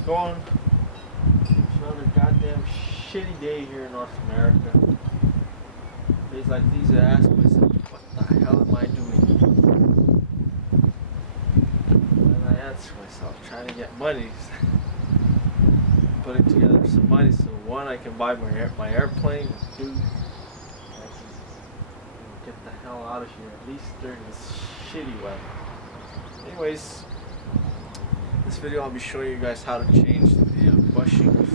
it going? It's another goddamn shitty day here in North America. Days like these, I ask myself, what the hell am I doing? And I answer myself, trying to get money. Putting together some money so one, I can buy my airplane, and two, I can get the hell out of here, at least during this shitty weather. Anyways, this video I'll be showing you guys how to change the bushings,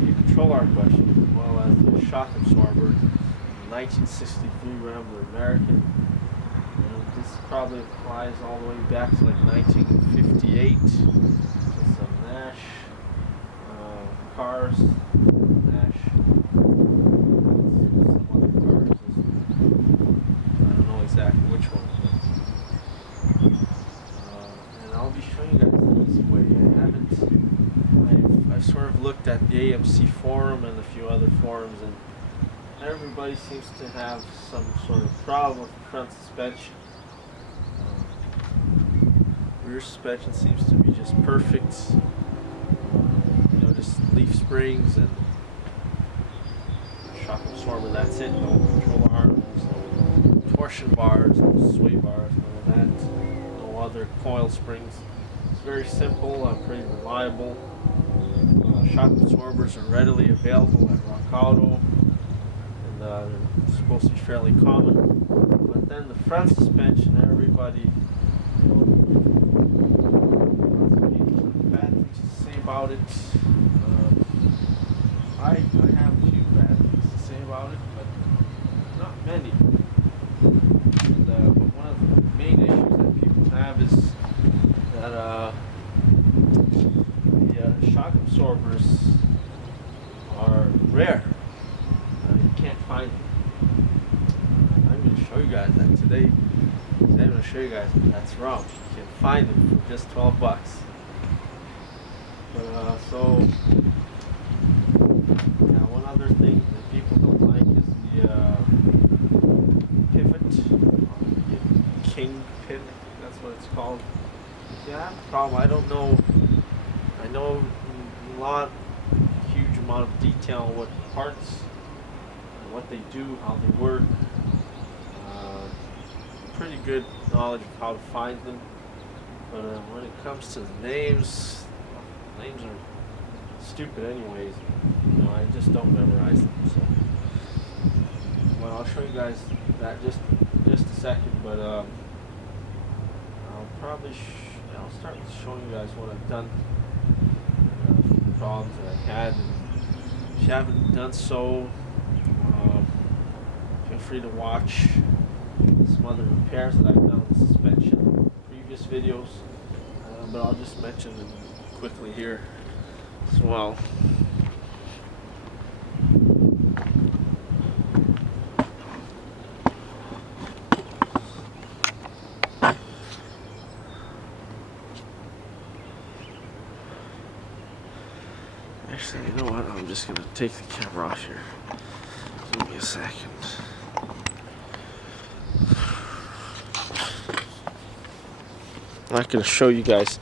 the control arm bushing, as well as the shock absorber, the 1963 Rambler American. And this probably applies all the way back to like 1958 to some Nash cars, Nash, some other cars. I don't know exactly which one. And I'll be showing you guys the easy way. I've sort of looked at the AMC forum and a few other forums, and everybody seems to have some sort of problem with the front suspension. Rear suspension seems to be just perfect. Just leaf springs and shock absorber, that's it. No control arms, no torsion bars, no sway bars, none of that. No other coil springs. It's very simple, pretty reliable. Shock absorbers are readily available at Rock Auto, and they're supposed to be fairly common. But then the front suspension, everybody, bad things to say about it. I have a few bad things to say about it, but not many. And, but one of the main issues that people have is that the shock absorbers are rare. You can't find them. I'm going to show you guys that today. I'm going to show you guys that that's wrong. You can find them for just $12. But one other thing that people don't like is the pivot, the king pin, I think that's what it's called. Yeah, I have a problem. I don't know. I know a huge amount of detail on what parts, and what they do, how they work. Pretty good knowledge of how to find them. But when it comes to the names are stupid anyways. I just don't memorize them. So, well, I'll show you guys that just a second. But I'll probably I'll start showing you guys what I've done, problems that I had. And if you haven't done so, feel free to watch some other repairs that I've done on the suspension in previous videos. But I'll just mention them quickly here as well. Actually, you know what? I'm just going to take the camera off here. Give me a second. I'm not going to show you guys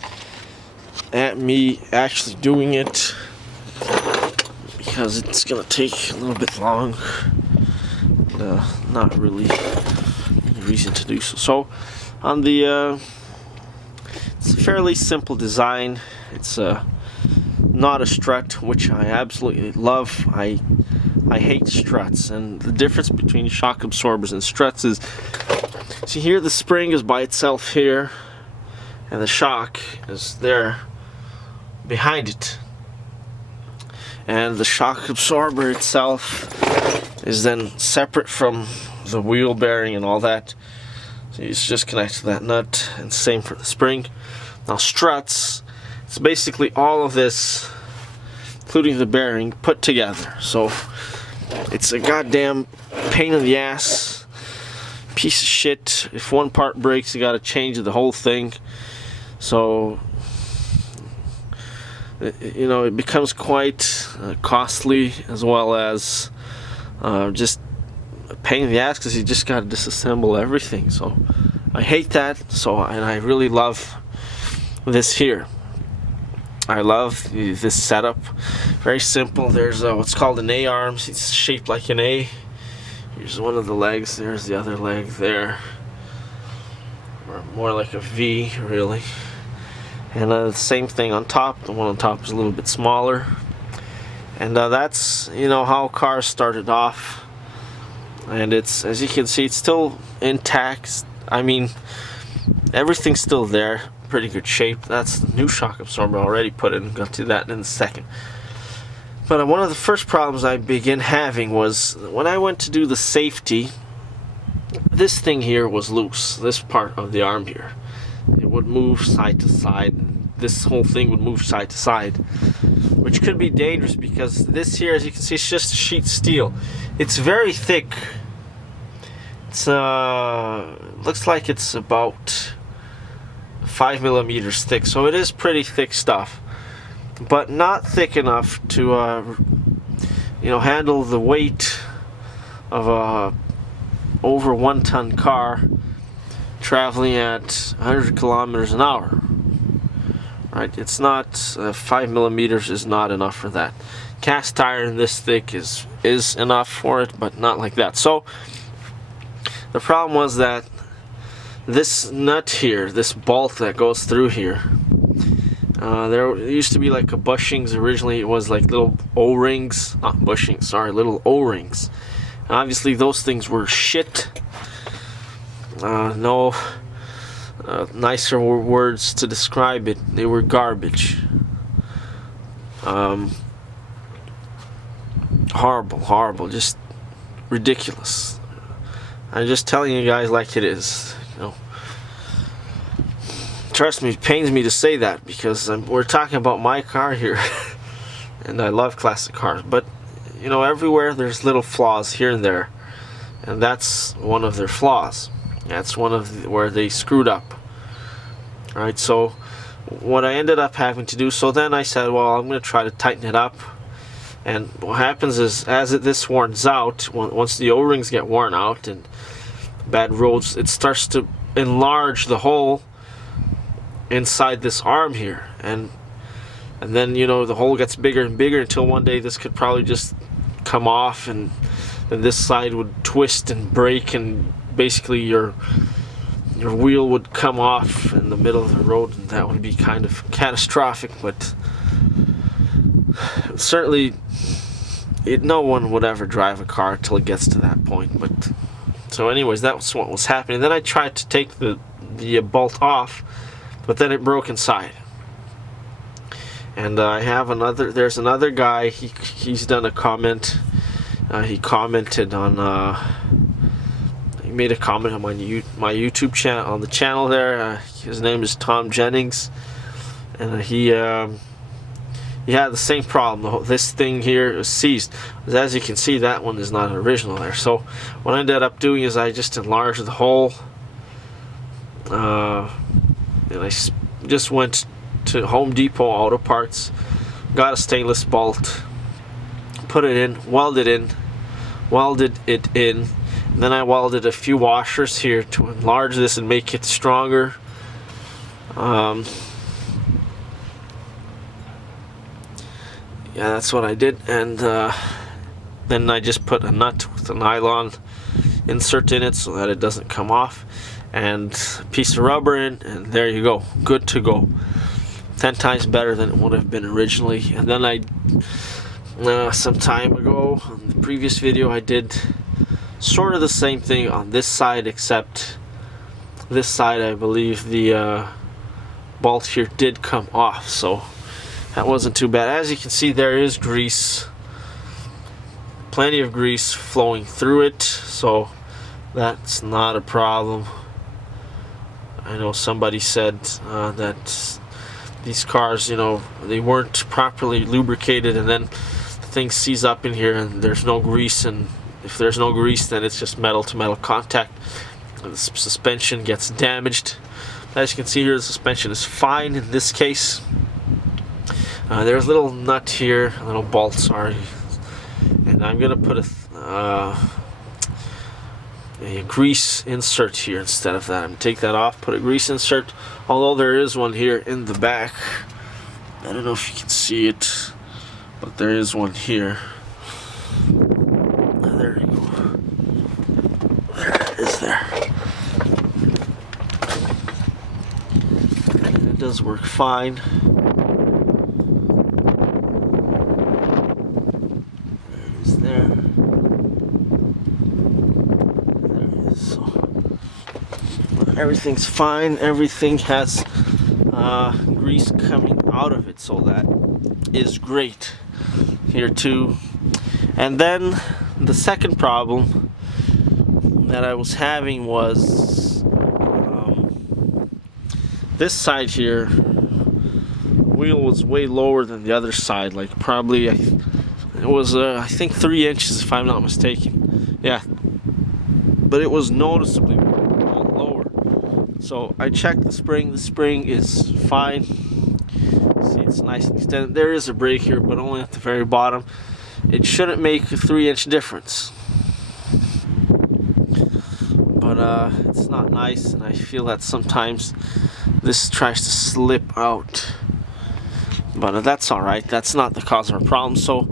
me actually doing it because it's going to take a little bit long. Not really any reason to do so. So, on the it's a fairly simple design. It's not a strut, which I absolutely love. I hate struts, and the difference between shock absorbers and struts is, see here, the spring is by itself here, and the shock is there behind it, and the shock absorber itself is then separate from the wheel bearing and all that. So it's just connected to that nut, and same for the spring. Now struts, it's basically all of this, including the bearing, put together. So it's a goddamn pain in the ass, piece of shit. If one part breaks, you gotta change the whole thing. So it becomes quite costly, as well as just a pain in the ass, because you just gotta disassemble everything. So I hate that. And I really love this here. I love this setup. Very simple. There's what's called an A arm. It's shaped like an A. Here's one of the legs. There's the other leg there. Or more like a V, really. And the same thing on top. The one on top is a little bit smaller. And that's, you know, how cars started off. And it's, as you can see, it's still intact. I mean, everything's still there. Pretty good shape. That's the new shock absorber already put in. Got to that in a second. But one of the first problems I began having was when I went to do the safety, this thing here was loose. This part of the arm here. It would move side to side. This whole thing would move side to side, which could be dangerous because this here, as you can see, it's just a sheet steel. It's very thick. It's looks like it's about 5 millimeters thick, so it is pretty thick stuff, but not thick enough to you know, handle the weight of a over 1 ton car traveling at 100 kilometers an hour. Right? It's not 5 millimeters is not enough for that. Cast iron this thick is enough for it, but not like that. So the problem was that this nut here, this bolt that goes through here, there used to be like a bushings. Originally it was like little O-rings, not bushings, sorry, little O-rings. Obviously those things were shit. No nicer words to describe it. They were garbage. Horrible, just ridiculous. I'm just telling you guys like it is. You know, trust me, it pains me to say that because we're talking about my car here, and I love classic cars. But you know, everywhere there's little flaws here and there, and that's one of their flaws. That's one of where they screwed up. Right, so what I ended up having to do, so then I said, well, I'm going to try to tighten it up. And what happens is, as this warms out, once the O-rings get worn out and bad roads, it starts to enlarge the hole inside this arm here, and then, you know, the hole gets bigger and bigger until one day this could probably just come off, and then this side would twist and break, and basically your wheel would come off in the middle of the road, and that would be kind of catastrophic. But certainly no one would ever drive a car till it gets to that point. But so anyways, that's what was happening. Then I tried to take the bolt off, but then it broke inside. And I have there's another guy, he's done a comment. He commented on he made a comment on my YouTube channel, on the channel there. His name is Tom Jennings, and he had the same problem. This thing here is seized. As you can see, that one is not original there. So what I ended up doing is I just enlarged the hole, and I just went to Home Depot Auto Parts, got a stainless bolt, put it in, welded it in. And then I welded a few washers here to enlarge this and make it stronger. Yeah, that's what I did. And then I just put a nut with a nylon insert in it so that it doesn't come off, and a piece of rubber in, and there you go, good to go. 10 times better than it would have been originally. And then I some time ago, on the previous video, I did sort of the same thing on this side, except this side, I believe the bolt here did come off, so that wasn't too bad. As you can see, there is grease, plenty of grease flowing through it, so that's not a problem. I know somebody said that these cars, you know, they weren't properly lubricated, and then things seize up in here and there's no grease, and if there's no grease, then it's just metal to metal contact. The suspension gets damaged. As you can see here, the suspension is fine in this case. There's a little nut here, a little bolt, sorry, and I'm gonna put a grease insert here instead of that. I'm gonna take that off, put a grease insert, although there is one here in the back. I don't know if you can see it, but there is one here. There you go. There it is there. And it does work fine. There it is there. There it is. So everything's fine. Everything has grease coming out of it, so that is great here too. And then the second problem that I was having was this side here. The wheel was way lower than the other side, like probably it was I think 3 inches if I'm not mistaken. Yeah, but it was noticeably lower. So I checked the spring. The spring is fine. See, it's nice and extended. There is a break here, but only at the very bottom. It shouldn't make a 3-inch difference, but it's not nice, and I feel that sometimes this tries to slip out, but that's alright. That's not the cause of our problem. So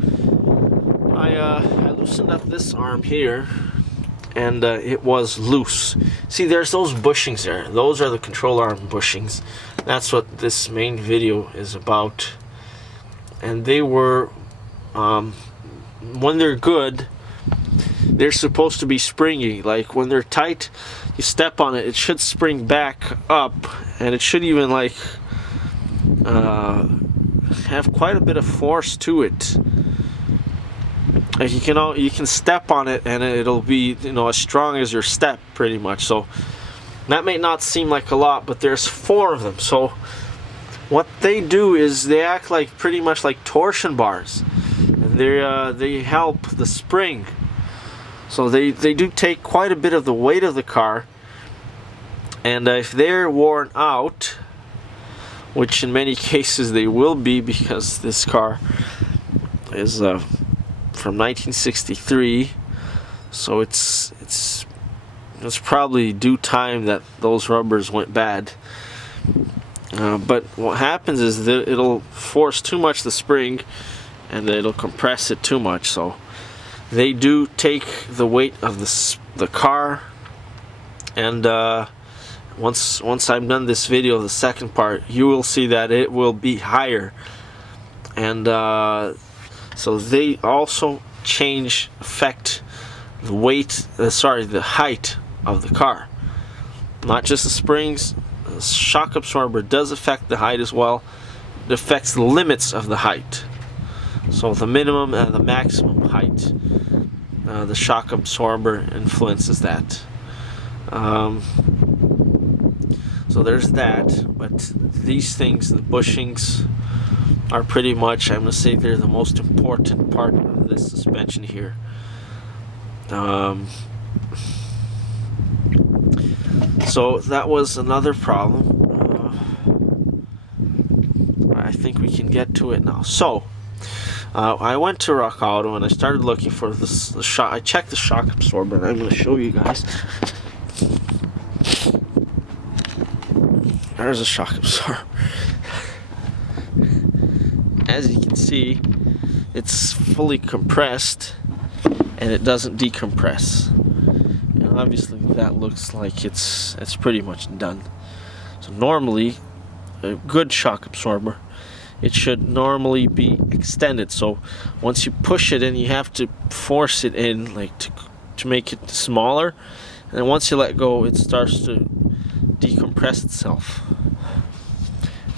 I loosened up this arm here, and it was loose. See, there's those bushings there. Those are the control arm bushings. That's what this main video is about, and they were when they're good, they're supposed to be springy. Like when they're tight, you step on it, it should spring back up, and it should even like have quite a bit of force to it. Like you can step on it and it'll be, you know, as strong as your step pretty much. So that may not seem like a lot, but there's 4 of them. So what they do is they act like pretty much like torsion bars. They help the spring, so they do take quite a bit of the weight of the car, and if they're worn out, which in many cases they will be, because this car is from 1963, so it's probably due time that those rubbers went bad. But what happens is that it'll force too much the spring, and it'll compress it too much. So they do take the weight of the car, and once I'm done this video, the second part, you will see that it will be higher. And so they also affect the weight, the height of the car, not just the springs. The shock absorber does affect the height as well. It affects the limits of the height. So the minimum and the maximum height, the shock absorber influences that. So there's that. But these things, the bushings, are pretty much, I'm going to say, they're the most important part of this suspension here. So that was another problem. I think we can get to it now. So I went to Rock Auto and I started looking for the shock. I checked the shock absorber, and I'm going to show you guys. There's a shock absorber. As you can see, it's fully compressed and it doesn't decompress. And obviously that looks like it's pretty much done. So normally, a good shock absorber, it should normally be extended. So once you push it in, you have to force it in, like to make it smaller. And then once you let go, it starts to decompress itself.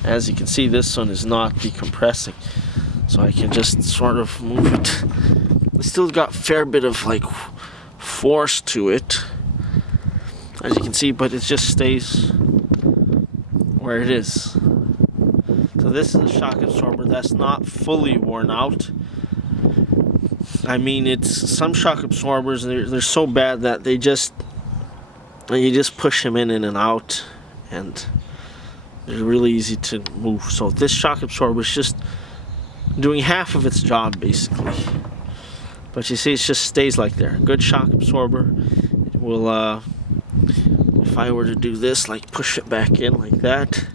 As you can see, this one is not decompressing. So I can just sort of move it. It's still got a fair bit of like force to it, as you can see, but it just stays where it is. So this is a shock absorber that's not fully worn out. I mean, it's some shock absorbers, they're so bad that you just push them in and out, and they're really easy to move. So this shock absorber is just doing half of its job basically. But you see, it just stays like there. Good shock absorber. It will, if I were to do this, like push it back in like that,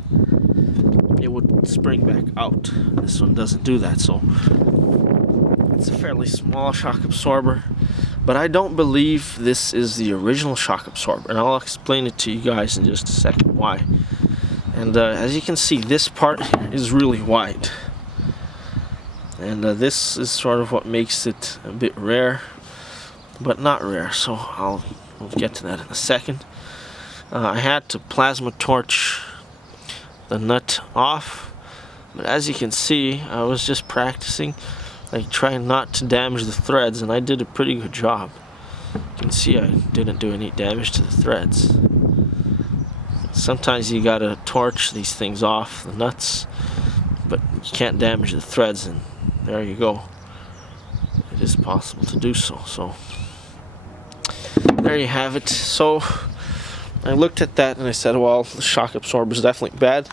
it would spring back out. This one doesn't do that, so it's a fairly small shock absorber. But I don't believe this is the original shock absorber, and I'll explain it to you guys in just a second why. And as you can see, this part is really wide, and this is sort of what makes it a bit rare, but not rare, so we'll get to that in a second. I had to plasma torch the nut off, but as you can see, I was just practicing, like trying not to damage the threads, and I did a pretty good job. You can see I didn't do any damage to the threads. Sometimes you gotta torch these things off, the nuts, but you can't damage the threads, and there you go. It is possible to do so. So there you have it. So I looked at that and I said, well, the shock absorber is definitely bad.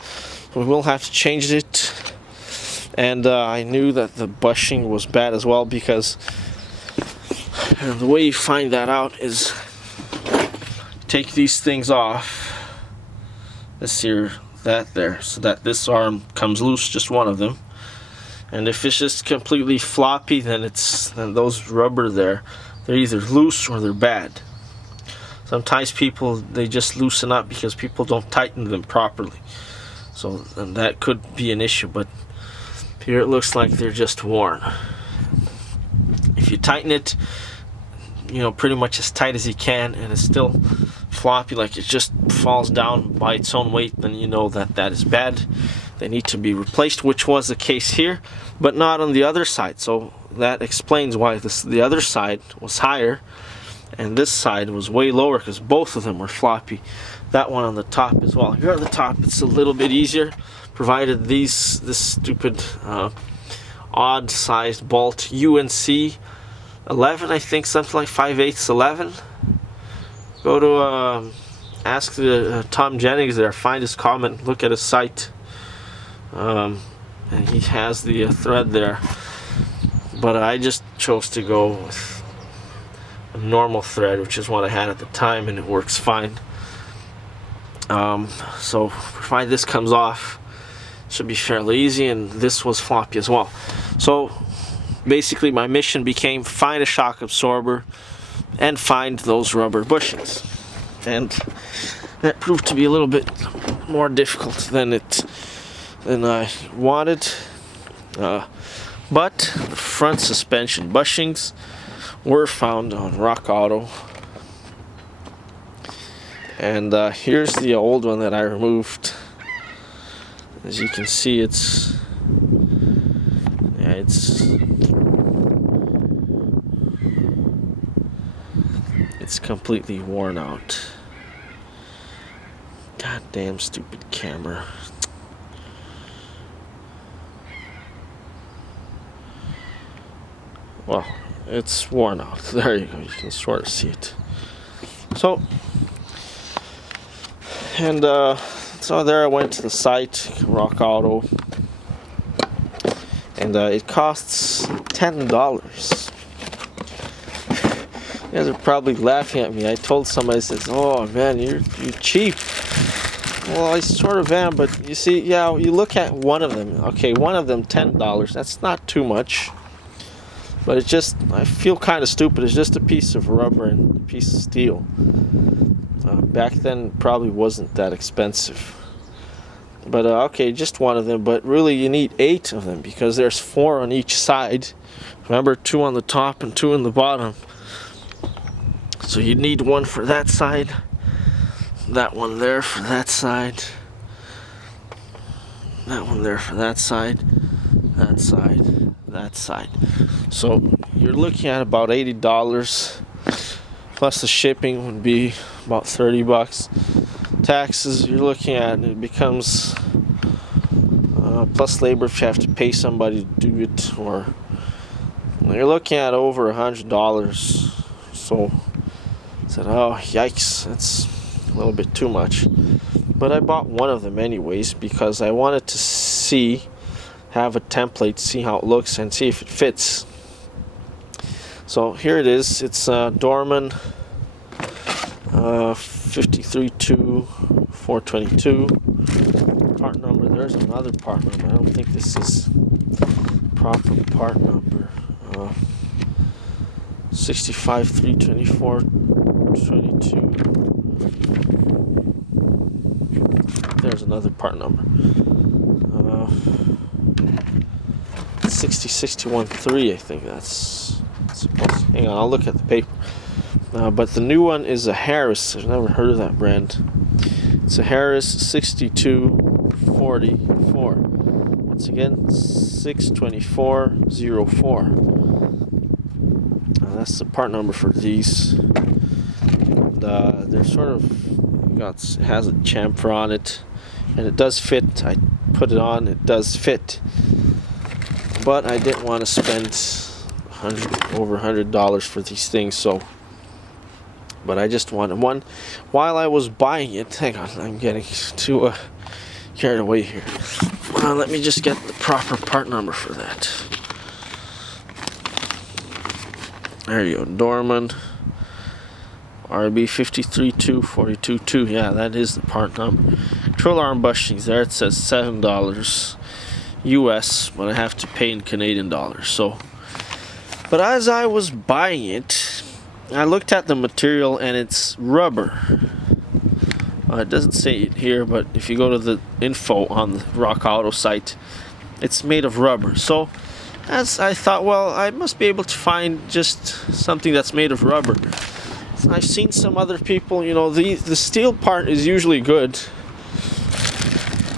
We will have to change it. And I knew that the bushing was bad as well, because the way you find that out is take these things off. This here, that there, so that this arm comes loose, just one of them. And if it's just completely floppy, then those rubber there, they're either loose or they're bad. Sometimes people, they just loosen up because people don't tighten them properly. So and that could be an issue, but here it looks like they're just worn. If you tighten it, you know, pretty much as tight as you can, and it's still floppy, like it just falls down by its own weight, then you know that that is bad. They need to be replaced, which was the case here, but not on the other side. So that explains why the other side was higher and this side was way lower, because both of them were floppy. That one on the top as well. Here on the top, it's a little bit easier, provided this stupid odd sized bolt, UNC 11, I think, something like 5/8 11. Go to ask the Tom Jennings there, find his comment, look at his site, and he has the thread there. But I just chose to go with a normal thread, which is what I had at the time, and it works fine. So provided this comes off, it should be fairly easy, and this was floppy as well. So basically my mission became find a shock absorber and find those rubber bushings, and that proved to be a little bit more difficult than I wanted, but the front suspension bushings were found on Rock Auto, and here's the old one that I removed. As you can see, it's completely worn out. Goddamn stupid camera. Well, it's worn out. There you go. You can sort of see it. So, and so there I went to the site, Rock Auto, and it costs $10. You guys are probably laughing at me. I told somebody, I said, "Oh man, you're cheap." Well, I sort of am, but you see, yeah, you look at one of them. Okay, one of them, $10. That's not too much, but it's just, I feel kind of stupid. It's just a piece of rubber and a piece of steel. Back then, probably wasn't that expensive. But okay, just one of them. But really, you need 8 of them, because there's 4 on each side. Remember, 2 on the top and 2 on the bottom. So you need one for that side, that one there for that side, that one there for that side, that side, that side. So you're looking at about $80, plus the shipping would be about $30. Taxes, you're looking at, it becomes plus labor if you have to pay somebody to do it, or you're looking at over $100. So I said, oh yikes, that's a little bit too much. But I bought one of them anyways, because I wanted to have a template, see how it looks, and see if it fits. So here it is. It's Dorman 532 422. Part number there's another part number. I don't think this is proper part number. 65 324 22. There's another part number. 6061-3, I think that's supposed to. Hang on, I'll look at the paper. But the new one is a Harris. I've never heard of that brand. It's a Harris 6244. Once again, 62404. That's the part number for these. And, they're sort of has a chamfer on it, and it does fit. I put it on, it does fit. But I didn't want to spend over $100 for these things, so. But I just wanted one. While I was buying it, hang on, I'm getting too carried away here. Let me just get the proper part number for that. There you go, Dorman RB 5324222. Yeah, that is the part number. Control arm bushings. There it says $7 US, but I have to pay in Canadian dollars. So, but as I was buying it, I looked at the material and it's rubber. It doesn't say it here, but if you go to the info on the Rock Auto site, it's made of rubber. So as I thought, well, I must be able to find just something that's made of rubber. I've seen some other people, you know, the steel part is usually good,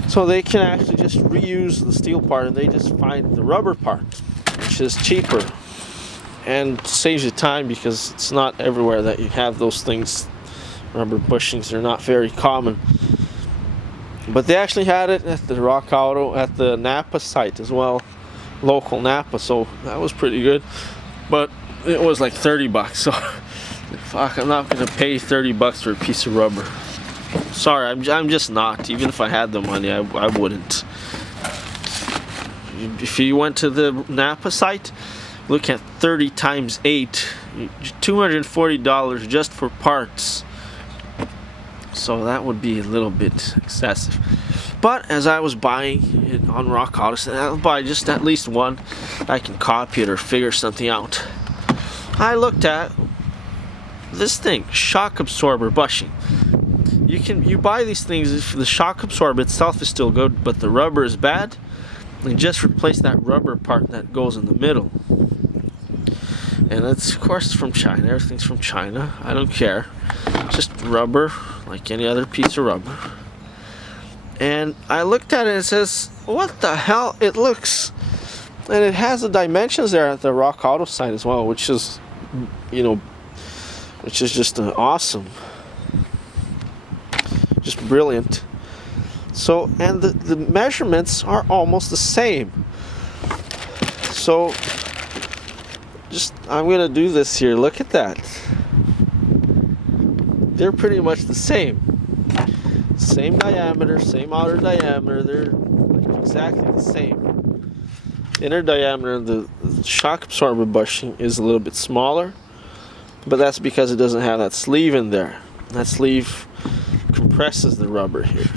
so they can actually just reuse the steel part, and they just find the rubber part, which is cheaper and saves you time, because it's not everywhere that you have those things. Rubber bushings are not very common, but they actually had it at the Rock Auto at the Napa site as well, local Napa, so that was pretty good. But it was like $30, so fuck, I'm not gonna pay $30 for a piece of rubber. Sorry, I'm just not. Even if I had the money, I wouldn't. If you went to the Napa site, look at 30 times 8, $240 just for parts. So that would be a little bit excessive. But as I was buying it on Rock Auto, I said I'll buy just at least one. I can copy it or figure something out. I looked at this thing, shock absorber bushing. You buy these things if the shock absorber itself is still good, but the rubber is bad. And just replace that rubber part that goes in the middle. And it's, of course, from China. Everything's from China. I don't care. Just rubber, like any other piece of rubber. And I looked at it and it says, what the hell? It looks, and it has the dimensions there at the Rock Auto site as well, which is, you know, which is just awesome. Just brilliant. So, and the measurements are almost the same. So, just, I'm going to do this here. Look at that. They're pretty much the same. Same diameter, same outer diameter. They're like exactly the same. Inner diameter, the shock absorber bushing is a little bit smaller, but that's because it doesn't have that sleeve in there. That sleeve compresses the rubber here.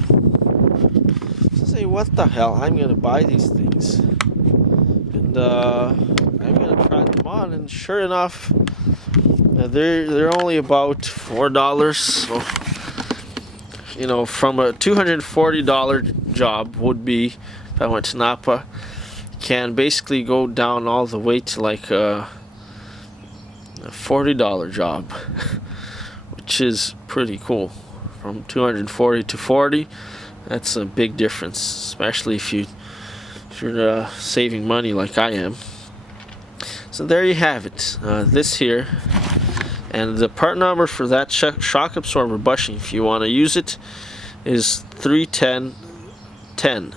So say, what the hell? I'm gonna buy these things, and I'm gonna try them on, and sure enough, they're only about $4. So, you know, from a $240 job would be, if I went to Napa, can basically go down all the way to like a $40 job, which is pretty cool. From 240 to 40, that's a big difference, especially if you're saving money like I am. So there you have it. This here, and the part number for that shock absorber bushing, if you want to use it, is 31010,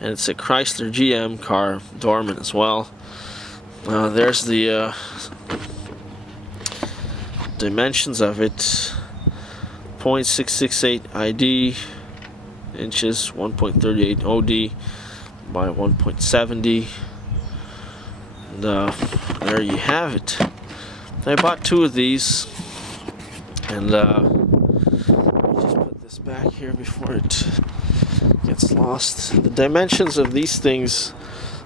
and it's a Chrysler GM car, Dorman as well. There's the dimensions of it: 0.668 ID inches, 1.38 OD by 1.70, and there you have it. I bought 2 of these, and let me just put this back here before it gets lost. The dimensions of these things,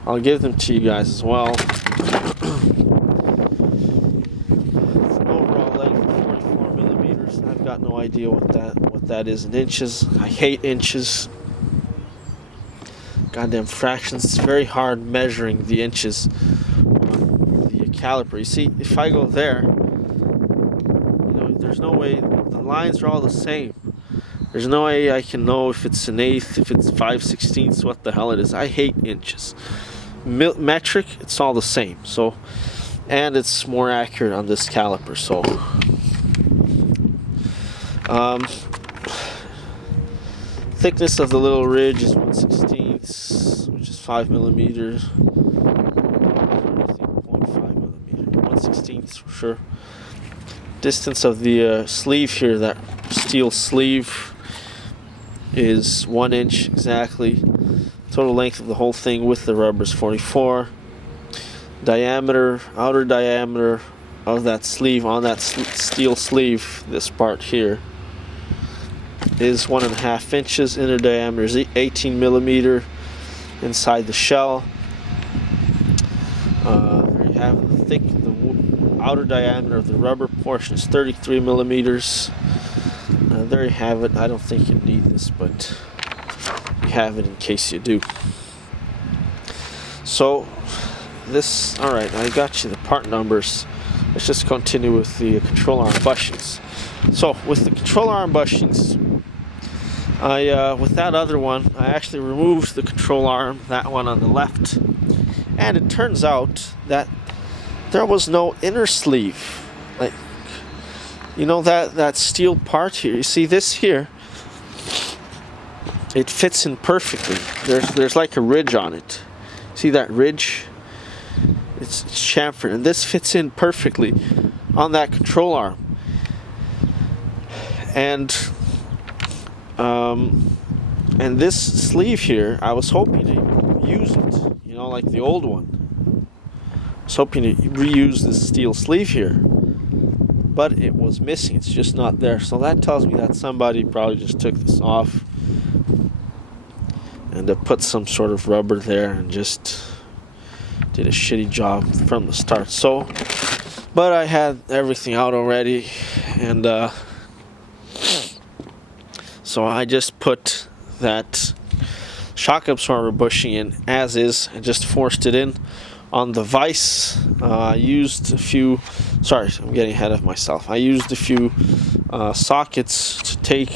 I'll give them to you guys as well. An overall length of 44 millimeters. I've got no idea what that is in inches. I hate inches. Goddamn fractions. It's very hard measuring the inches on the caliper. You see, if I go there, there's no way. The lines are all the same. There's no way I can know if it's an eighth, if it's 5/16, what the hell it is. I hate inches. Metric, it's all the same. So, and it's more accurate on this caliper. So, thickness of the little ridge is 1/16, which is 5 millimeters. I think 0.5 millimeter, 1/16 for sure. Distance of the sleeve here, that steel sleeve, is 1 inch exactly. Total length of the whole thing with the rubber is 44. Diameter, outer diameter of that sleeve, on that steel sleeve, this part here, is 1.5 inches. Inner diameter is 18 millimeter inside the shell. There you have the outer diameter of the rubber portion is 33 millimeters. There you have it. I don't think you need this, but you have it in case you do. So this, alright, I got you the part numbers. Let's just continue with the control arm bushings. So with the control arm bushings, with that other one, I actually removed the control arm, that one on the left, and it turns out that there was no inner sleeve. Like, you know, that steel part here, you see this here, it fits in perfectly. There's like a ridge on it. See that ridge? It's chamfered, and this fits in perfectly on that control arm. And this sleeve here, I was hoping to use it, you know, like the old one. I was hoping to reuse this steel sleeve here, but it was missing. It's just not there. So that tells me that somebody probably just took this off and put some sort of rubber there and just did a shitty job from the start. So, but I had everything out already, and so I just put that shock absorber bushing in as is and just forced it in on the vise. I used a few, sorry, I'm getting ahead of myself. I used a few sockets to take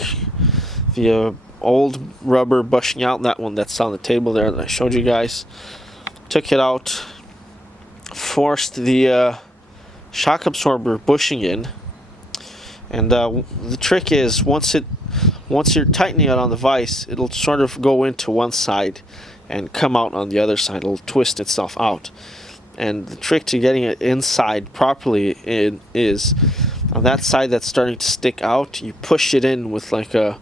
the old rubber bushing out, that one that's on the table there that I showed you guys. Took it out, forced the shock absorber bushing in, and the trick is once you're tightening it on the vise, it'll sort of go into one side and come out on the other side. It'll twist itself out, and the trick to getting it inside properly is on that side that's starting to stick out, you push it in with like a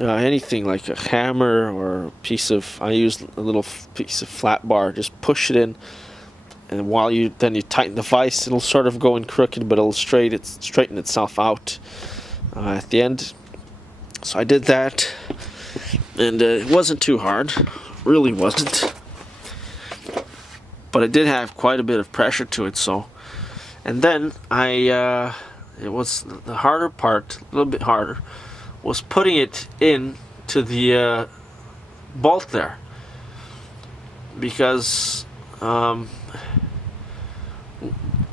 anything like a hammer or a piece of, I used a little piece of flat bar, just push it in, and while you tighten the vise, it'll sort of go in crooked, but it'll straighten itself out at the end. So I did that, and it wasn't too hard, really wasn't, but it did have quite a bit of pressure to it. So, and then it was the harder part, a little bit harder, was putting it in to the bolt there, because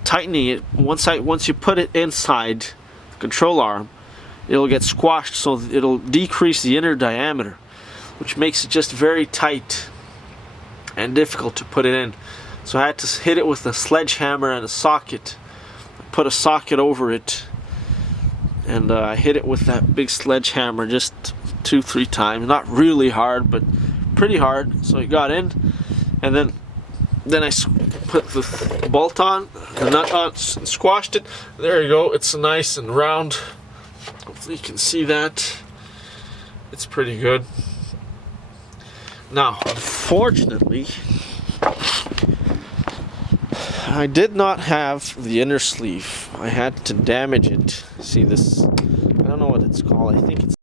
tightening it, once you put it inside the control arm, it'll get squashed, so it'll decrease the inner diameter, which makes it just very tight and difficult to put it in. So I had to hit it with a sledgehammer and a socket, put a socket over it, and I hit it with that big sledgehammer just 2-3 times. Not really hard, but pretty hard. So it got in, and then I put the bolt on, the nut on, squashed it. There you go. It's nice and round. Hopefully you can see that. It's pretty good. Now, unfortunately, I did not have the inner sleeve. I had to damage it. See this? I don't know what it's called. I think it's